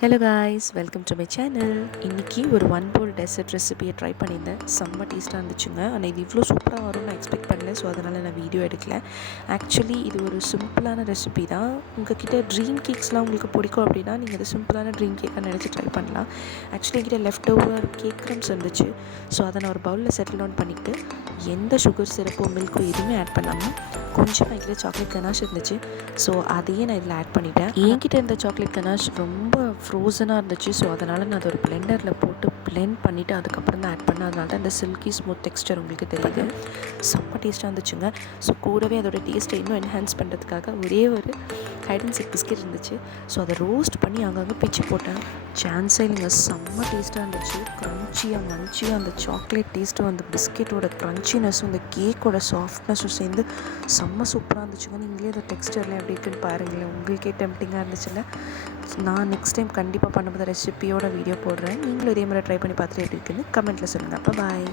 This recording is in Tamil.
Hello guys, welcome to my channel. இன்றைக்கி ஒரு ஒன் போல் டெசர்ட் ரெசிபியை ட்ரை பண்ணியிருந்தேன். செம்ம டேஸ்ட்டாக இருந்துச்சுங்க. ஆனால் இது இவ்வளோ சூப்பராக வரும்னு நான் எக்ஸ்பெக்ட் பண்ணல. ஸோ அதனால் நான் வீடியோ எடுக்கல. ஆக்சுவலி இது ஒரு சிம்பிளான ரெசிபி தான். உங்கள்கிட்ட ட்ரீம் கேக்ஸ்லாம் உங்களுக்கு பிடிக்கும் அப்படின்னா நீங்கள் இது சிம்பிளான ட்ரீம் கேக்காக நினச்சி ட்ரை பண்ணலாம். ஆக்சுவலி என்கிட்ட லெஃப்ட் ஓவர் கேக் க்ரம்ஸ் இருந்துச்சு. ஸோ அதை நான் ஒரு பவுலில் செட்டில் டவுன் பண்ணிவிட்டு எந்த சுகர் சிரப்போ மில்க்கோ எதுவுமே ஆட் பண்ணாமல் கொஞ்சம் என்கிட்ட சாக்லேட் கனாஷ் இருந்துச்சு. ஸோ அதையே நான் இதில் ஆட் பண்ணிட்டேன். என்கிட்ட இருந்த சாக்லேட் கனாஷ் ரொம்ப ஃப்ரோசனாக இருந்துச்சு. ஸோ அதனால் நான் அதை ஒரு பிளெண்டரில் போட்டு பிளெண்ட் பண்ணிவிட்டு அதுக்கப்புறம் தான் ஆட் பண்ணேன். அதனால தான் இந்த சில்கி ஸ்மூத் டெக்ஸ்டர் உங்களுக்கு தெரியுது. செம்ம டேஸ்ட்டாக இருந்துச்சுங்க. ஸோ கூடவே அதோட டேஸ்ட்டை இன்னும் என்ஹான்ஸ் பண்ணுறதுக்காக ஒரே ஒரு ஹைட் அண்ட் சிக் பிஸ்கெட் இருந்துச்சு. ஸோ அதை ரோஸ்ட் பண்ணி அங்கங்கே பிச்சு போட்டேன். சான்ஸே இல்லைங்க, செம்ம டேஸ்ட்டாக இருந்துச்சு. க்ரன்ச்சியாக மன்ச்சியாக அந்த சாக்லேட் டேஸ்ட்டும் அந்த பிஸ்கெட்டோட க்ரன்ச்சினஸும் அந்த கேக்கோட சாஃப்ட்னஸும் சேர்ந்து செம்ம சூப்பராக இருந்துச்சுங்க. நீங்களே அந்த டெக்ஸ்டர்லாம் எப்படி இருக்குன்னு பாருங்களேன். உங்களுக்கே டெம்ப்டிங்காக இருந்துச்சுல்ல. நான் நெக்ஸ்ட் டைம் கண்டிப்பாக பண்ணும்போது ரெசிபியோட வீடியோ போடுறேன். நீங்களும் இதே மாதிரி ட்ரை பண்ணி பார்த்துட்டு எப்படி இருக்குன்னு கமெண்ட்டில் சொல்லுங்கள். பாய்.